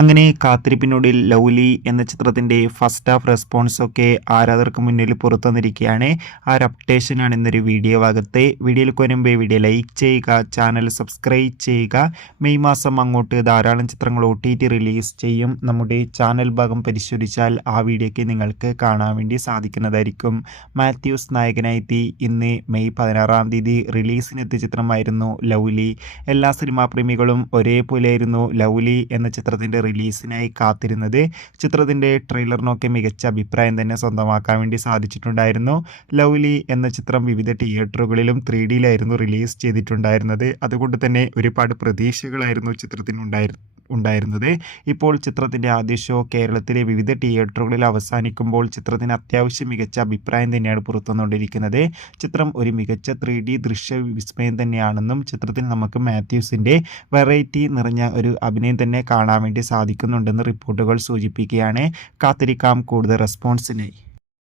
അങ്ങനെ കാത്തിരിപ്പിനൊടുവിൽ ലൗലി എന്ന ചിത്രത്തിൻ്റെ ഫസ്റ്റ് ഹാഫ് റെസ്പോൺസൊക്കെ ആരാധകർക്ക് മുന്നിൽ പുറത്തു വന്നിരിക്കുകയാണ്. ആ ഒരു അപ്ഡേഷനാണ് ഇന്നൊരു വീഡിയോ ഭാഗത്തെ. വീഡിയോയിലേക്ക് വരുമ്പോൾ വീഡിയോ ലൈക്ക് ചെയ്യുക, ചാനൽ സബ്സ്ക്രൈബ് ചെയ്യുക. മെയ് മാസം അങ്ങോട്ട് ധാരാളം ചിത്രങ്ങൾ OTT റിലീസ് ചെയ്യും. നമ്മുടെ ചാനൽ ഭാഗം പരിശോധിച്ചാൽ ആ വീഡിയോയ്ക്ക് നിങ്ങൾക്ക് കാണാൻ വേണ്ടി സാധിക്കുന്നതായിരിക്കും. മാത്യൂസ് നായകനായെത്തി ഇന്ന് മെയ് 16-ാം തീയതി റിലീസിനെത്തിയ ചിത്രമായിരുന്നു ലൗലി. എല്ലാ സിനിമാ പ്രേമികളും ഒരേപോലെയായിരുന്നു ലൗലി എന്ന ചിത്രത്തിൻ്റെ റിലീസിനായി കാത്തിരുന്നത്. ചിത്രത്തിൻ്റെ ട്രെയിലറിനൊക്കെ മികച്ച അഭിപ്രായം തന്നെ സ്വന്തമാക്കാൻ വേണ്ടി സാധിച്ചിട്ടുണ്ടായിരുന്നു. ലൗലി എന്ന ചിത്രം വിവിധ തിയേറ്ററുകളിലും 3Dയിലായിരുന്നു റിലീസ് ചെയ്തിട്ടുണ്ടായിരുന്നത്. അതുകൊണ്ട് തന്നെ ഒരുപാട് പ്രതീക്ഷകളായിരുന്നു ഉണ്ടായിരുന്നത്. ഇപ്പോൾ ചിത്രത്തിൻ്റെ ആദ്യ ഷോ കേരളത്തിലെ വിവിധ തിയേറ്ററുകളിൽ അവസാനിക്കുമ്പോൾ ചിത്രത്തിന് അത്യാവശ്യം മികച്ച അഭിപ്രായം തന്നെയാണ് പുറത്തുവന്നുകൊണ്ടിരിക്കുന്നത്. ചിത്രം ഒരു മികച്ച 3D ദൃശ്യ വിസ്മയം തന്നെയാണെന്നും ചിത്രത്തിൽ നമുക്ക് മാത്യൂസിൻ്റെ വെറൈറ്റി നിറഞ്ഞ ഒരു അഭിനയം തന്നെ കാണാൻ വേണ്ടി സാധിക്കുന്നുണ്ടെന്ന് റിപ്പോർട്ടുകൾ സൂചിപ്പിക്കുകയാണ്. കാത്തിരിക്കാം കൂടുതൽ റെസ്പോൺസിനായി.